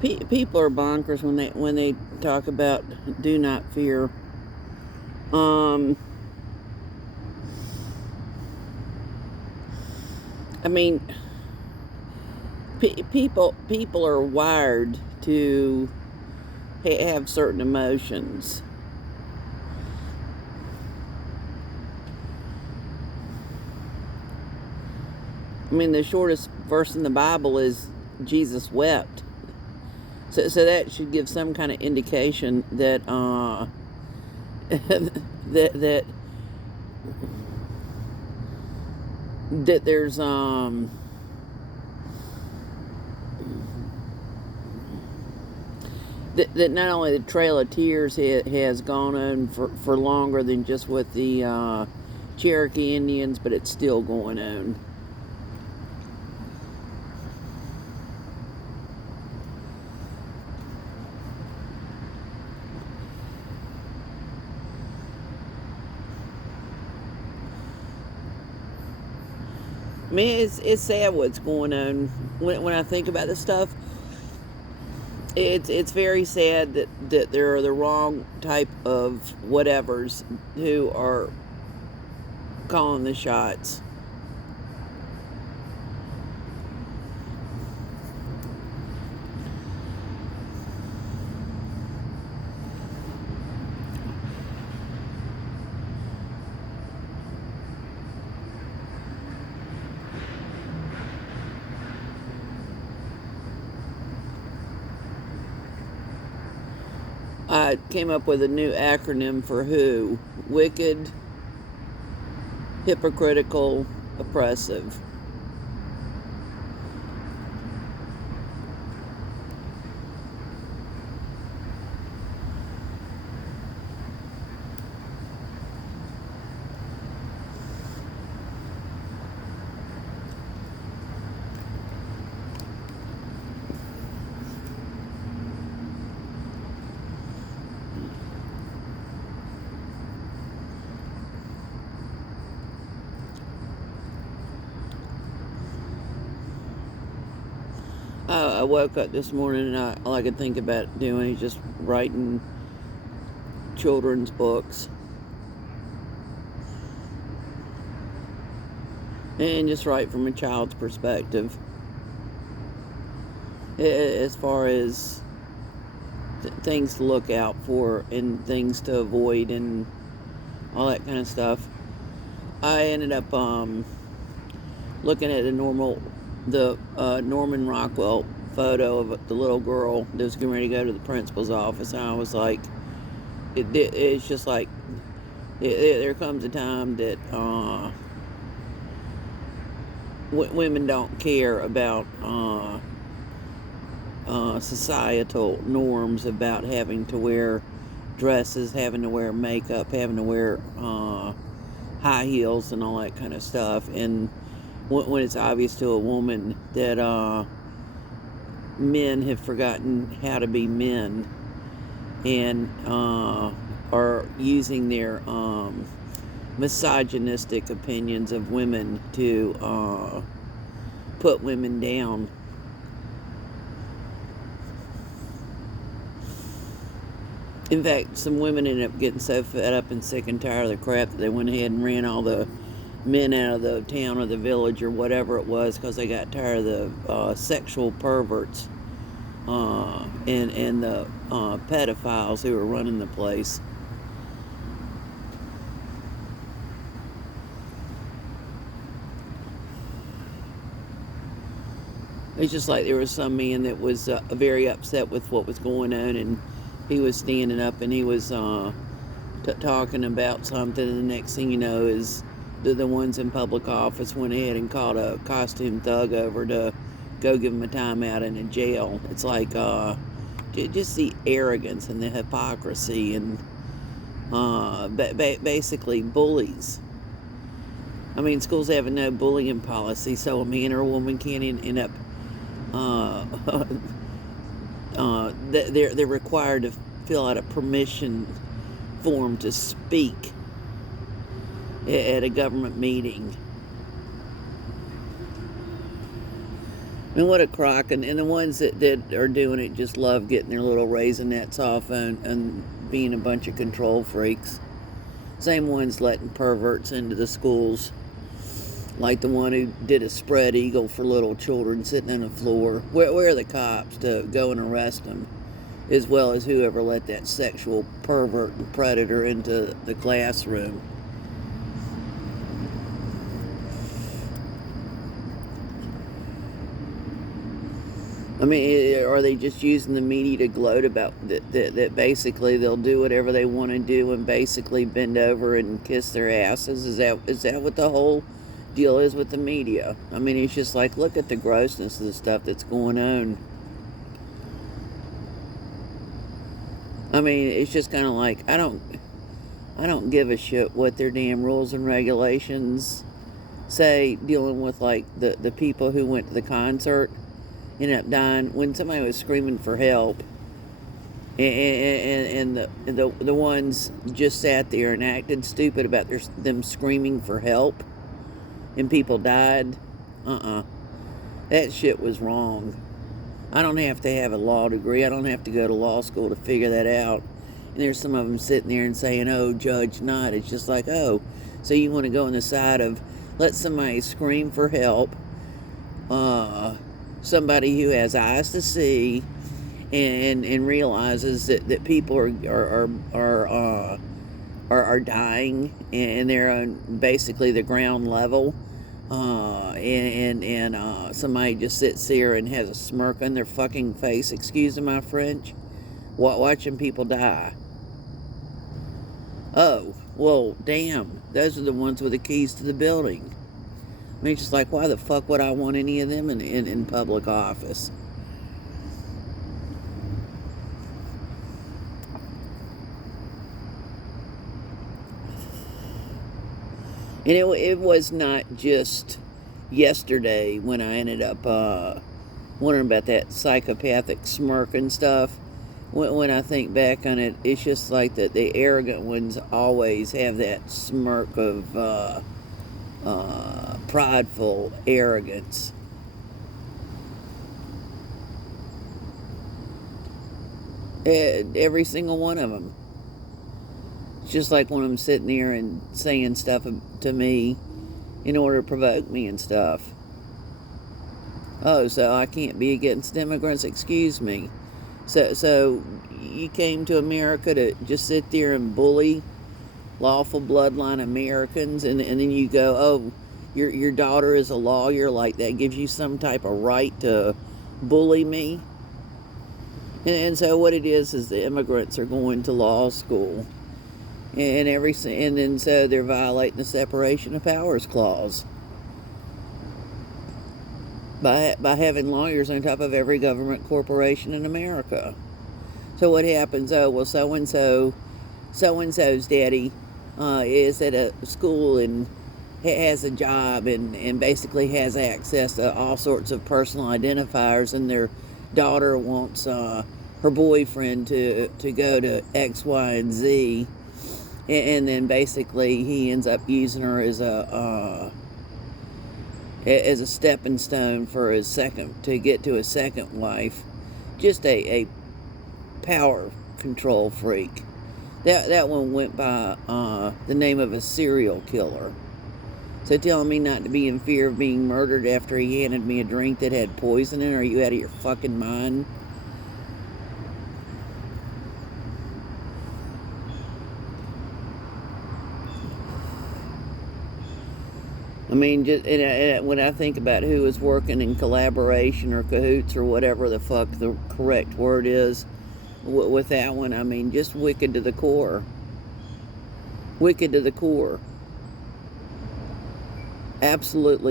People are bonkers when they talk about do not fear. Um, I mean, people are wired to have certain emotions. I mean, the shortest verse in the Bible is Jesus wept. So that should give some kind of indication that that there's that not only the Trail of Tears has gone on for longer than just with the Cherokee Indians, but it's still going on. I mean, it's sad what's going on. When I think about this stuff, it's very sad that there are the wrong type of whatevers who are calling the shots. I came up with a new acronym for who: wicked, hypocritical, oppressive. I woke up this morning and all I could think about doing is just writing children's books and just write from a child's perspective as far as things to look out for and things to avoid and all that kind of stuff. I ended up looking at the Norman Rockwell photo of the little girl that was getting ready to go to the principal's office, and I was like, it's just like there comes a time that women don't care about societal norms about having to wear dresses, having to wear makeup, having to wear high heels and all that kind of stuff. And when it's obvious to a woman that men have forgotten how to be men and are using their misogynistic opinions of women to put women down. In fact, some women ended up getting so fed up and sick and tired of the crap that they went ahead and ran all the men out of the town or the village or whatever it was because they got tired of the sexual perverts and the pedophiles who were running the place. It's just like there was some man that was very upset with what was going on, and he was standing up and he was talking about something, and the next thing you know is the ones in public office went ahead and called a costume thug over to go give him a timeout in a jail. It's like just the arrogance and the hypocrisy and basically bullies. I mean, schools have a no bullying policy, so a man or a woman can't end up they're required to fill out a permission form to speak at a government meeting. And what a crock. And the ones that are doing it just love getting their little raisinets off and being a bunch of control freaks. Same ones letting perverts into the schools. Like the one who did a spread eagle for little children sitting on the floor. Where are the cops to go and arrest them? As well as whoever let that sexual pervert and predator into the classroom. I mean, are they just using the media to gloat about that basically they'll do whatever they want to do and basically bend over and kiss their asses? Is that what the whole deal is with the media? I mean, it's just like, look at the grossness of the stuff that's going on. I mean, it's just kind of like, I don't give a shit what their damn rules and regulations say, dealing with like the people who went to the concert ended up dying when somebody was screaming for help, and the ones just sat there and acted stupid about them screaming for help, and people died. That shit was wrong. I don't have to have a law degree. I don't have to go to law school to figure that out. And there's some of them sitting there and saying, "Oh, judge not." It's just like, oh, so you want to go on the side of let somebody scream for help, somebody who has eyes to see and realizes that people are dying and they're on basically the ground level, and somebody just sits there and has a smirk on their fucking face, excuse my French, watching people die. Oh, well, damn, those are the ones with the keys to the building. I mean, it's just like, why the fuck would I want any of them in public office? And it was not just yesterday when I ended up wondering about that psychopathic smirk and stuff. When I think back on it, it's just like that the arrogant ones always have that smirk of prideful arrogance. Every single one of them. It's just like when I'm sitting there and saying stuff to me in order to provoke me and stuff. Oh, so I can't be against immigrants? Excuse me. So you came to America to just sit there and bully lawful bloodline Americans, and then you go, oh, your daughter is a lawyer, like that gives you some type of right to bully me? And so what it is the immigrants are going to law school, and then so they're violating the separation of powers clause by having lawyers on top of every government corporation in America. So what happens? Oh, well, so-and-so's daddy is at a school and has a job and basically has access to all sorts of personal identifiers, and their daughter wants her boyfriend to go to X, Y, and Z, and then basically he ends up using her as a stepping stone for to get to his second wife. Just a power control freak. That one went by the name of a serial killer. So telling me not to be in fear of being murdered after he handed me a drink that had poison in it? Are you out of your fucking mind? I mean, when I think about who is working in collaboration or cahoots or whatever the fuck the correct word is with that one, I mean, just wicked to the core. Wicked to the core. Absolutely.